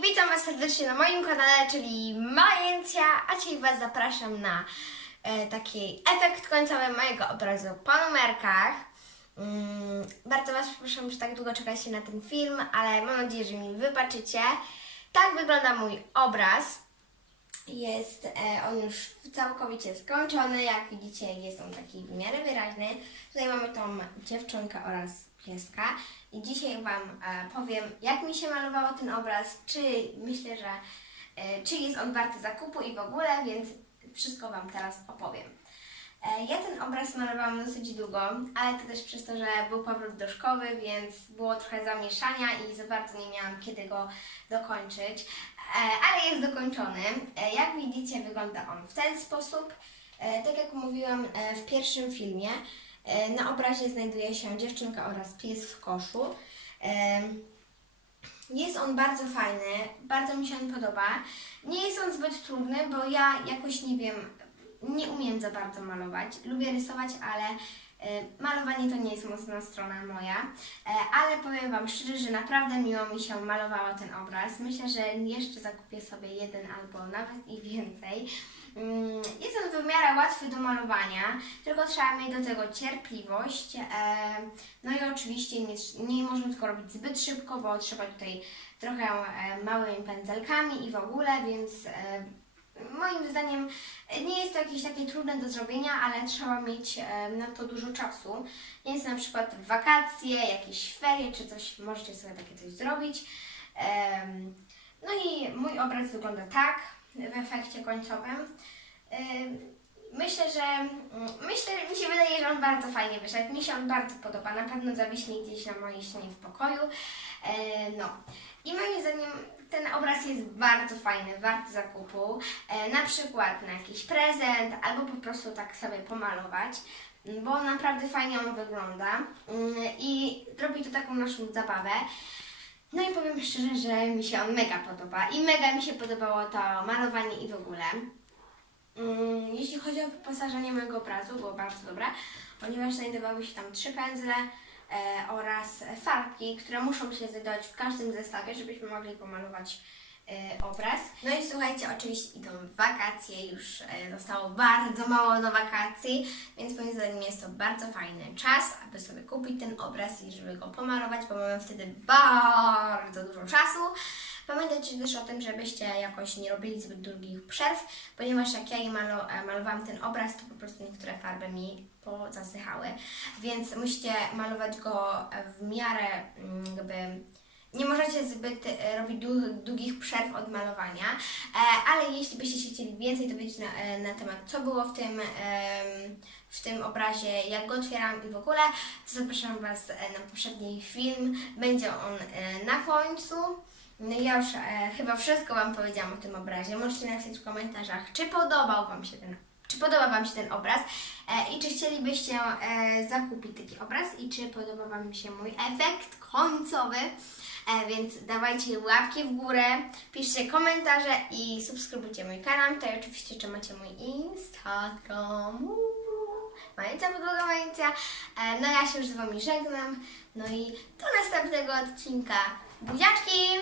witam Was serdecznie na moim kanale, czyli Majęcja, a dzisiaj Was zapraszam na e, taki efekt końcowy mojego obrazu po numerkach. Mm, bardzo Was przepraszam, że tak długo czekaliście na ten film, ale mam nadzieję, że mi wybaczycie. Tak wygląda mój obraz. Jest e, on już całkowicie skończony. Jak widzicie, jest on taki w miarę wyraźny. Tutaj mamy tą dziewczynkę oraz pieska. I dzisiaj Wam e, powiem, jak mi się malowało ten obraz, czy myślę, że e, czy jest on warty zakupu i w ogóle, więc wszystko Wam teraz opowiem. E, Ja ten obraz malowałam dosyć długo, ale to też przez to, że był powrót do szkoły, więc było trochę zamieszania i za bardzo nie miałam kiedy go dokończyć. E, Ale jest dokończony. E, Jak widzicie, wygląda on w ten sposób. Tak jak mówiłam w pierwszym filmie, na obrazie znajduje się dziewczynka oraz pies w koszu. Jest on bardzo fajny, bardzo mi się on podoba. Nie jest on zbyt trudny, bo ja jakoś nie wiem, nie umiem za bardzo malować. Lubię rysować, ale e, malowanie to nie jest mocna strona moja. E, ale powiem Wam szczerze, że naprawdę miło mi się malowało ten obraz. Myślę, że jeszcze zakupię sobie jeden albo nawet i więcej. Mm, Jest on w miarę łatwy do malowania, tylko trzeba mieć do tego cierpliwość. e, No i oczywiście nie, nie można tego robić zbyt szybko, bo trzeba tutaj trochę e, małymi pędzelkami i w ogóle, więc moim zdaniem e, nie jest to jakieś takie trudne do zrobienia, ale trzeba mieć e, na to dużo czasu. Więc na przykład wakacje, jakieś ferie czy coś, możecie sobie takie coś zrobić. No i mój obraz wygląda tak w efekcie końcowym. Ym, Myślę, że myślę, mi się wydaje, że on bardzo fajnie wyszedł. Mi się on bardzo podoba. Na pewno zawiśnie gdzieś na mojej ścianie w pokoju. E, no. I moim zdaniem obraz jest bardzo fajny, warty zakupu. E, na przykład na jakiś prezent, albo po prostu tak sobie pomalować, bo naprawdę fajnie on wygląda Mm, i robi to taką naszą zabawę. No i powiem szczerze, że mi się on mega podoba i mega mi się podobało to malowanie i w ogóle. Mm, Jeśli chodzi o wyposażenie mojego obrazu, było bardzo dobre, ponieważ znajdowały się tam trzy pędzle oraz farbki, które muszą się znajdować w każdym zestawie, żebyśmy mogli pomalować e, obraz. No i słuchajcie, oczywiście idą wakacje, już e, zostało bardzo mało do wakacji, więc moim zdaniem jest to bardzo fajny czas, aby sobie kupić ten obraz i żeby go pomalować, bo mamy wtedy bardzo dużo czasu. Pamiętajcie też o tym, żebyście jakoś nie robili zbyt długich przerw, ponieważ jak ja je malo, e, malowałam ten obraz, to po prostu niektóre farby mi pozasychały, więc musicie malować go w miarę mm, jakby nie możecie zbyt e, robić dłu- długich przerw od malowania, e, ale jeśli byście się chcieli więcej dowiedzieć na, e, na temat, co było w tym, w tym obrazie, jak go otwieram i w ogóle, to zapraszam Was na poprzedni film. Będzie on na końcu. No ja już chyba wszystko Wam powiedziałam o tym obrazie. Możecie napisać w komentarzach, czy podobał Wam się ten czy podoba Wam się ten obraz e, i czy chcielibyście e, zakupić taki obraz i czy podoba Wam się mój efekt końcowy. E, więc dawajcie łapki w górę, piszcie komentarze i subskrybujcie mój kanał. Tutaj oczywiście jeszcze macie mój Instagram. Majca podłoga Majca. E, no ja się już z Wami żegnam. No i do następnego odcinka. Buziaczki!